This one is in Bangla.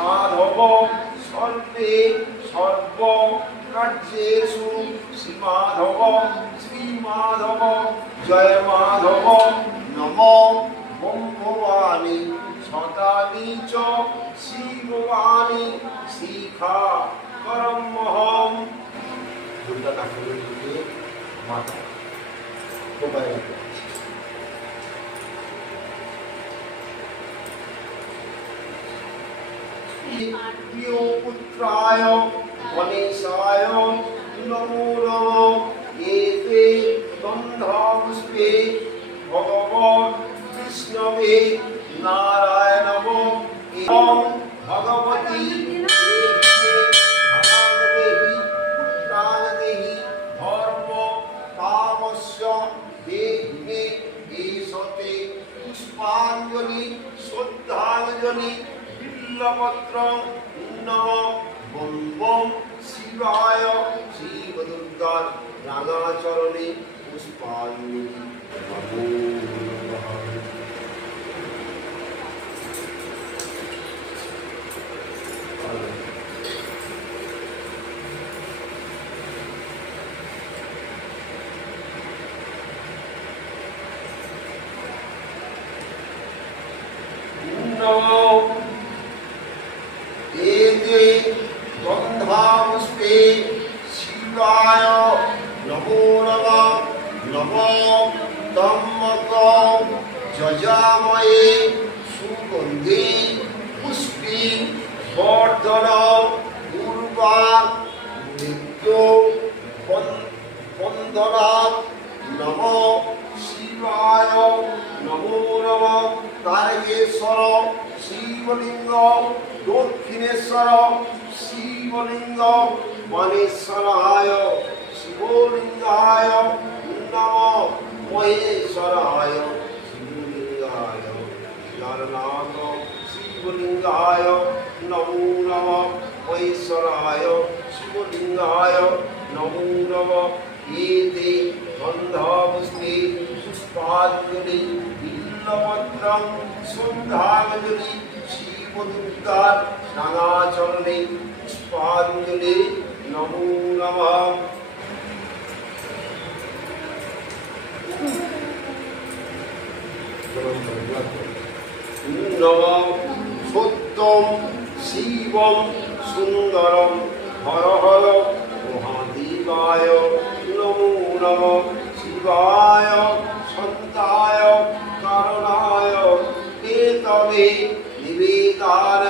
সাধব সর্বে সর্ব কার্যেষু শ্রীমাধব শ্রীমাধব জয় মাধব নম ওম ভবানী শতানি চ শিবানী শিখা করমহম। দুর্গা ঠাকুরের দিকে মাথা কোপায় রাখতে প্রিয় পুত্রায় গণেশায় নমো নমঃ। এতে গন্ধপুষ্পে ভগবৎ বিষ্ণবে নারায়ণব এবং ভগবতী পুত্রাদেহি ধর্ম কামস্য দেহে এষতে পুষ্পাঞ্জলি শ্রদ্ধাঞ্জলি বিল্লপত্র নমঃ। বম বম শিবায় শিব দুর্গার রাঙাচরণে পুষ্পাঞ্জলি নমো নমঃ। এতে গন্ধাপুষ্পে শিবায় নমো নমঃ। নমো তম্মক যজাময়ে সুগন্ধি পুষ্পি বর্ধন পূর্বা নিত্য বন্ধনাৎ নমঃ শিবায় নমো নমঃ। তারকেশ্বর শিবলিঙ্গ দক্ষিণেশ্বর শিবলিঙ্গ মহেশ্বরায় শিবলিঙ্গায় নমঃ। মহেশ্বরায় শিবলিঙ্গায় কেদারনাথ শিবলিঙ্গায় নমো নমঃ। মহেশ্বরায় শিবলিঙ্গায় নমো নমঃ। এতে গন্ধপুষ্পে পুষ্পাঞ্জলি বিল্লপত্রং শ্রদ্ধাঞ্জলি শিব দুর্গার রাঙাচরণে পুষ্পাঞ্জলি নমো নমঃ। নমঃ সত্যম শিবম সুন্দরম হর হর মহাদেবায় নমো নমঃ। শিবায় সন্তায় কারণায় এতবে নিবেদার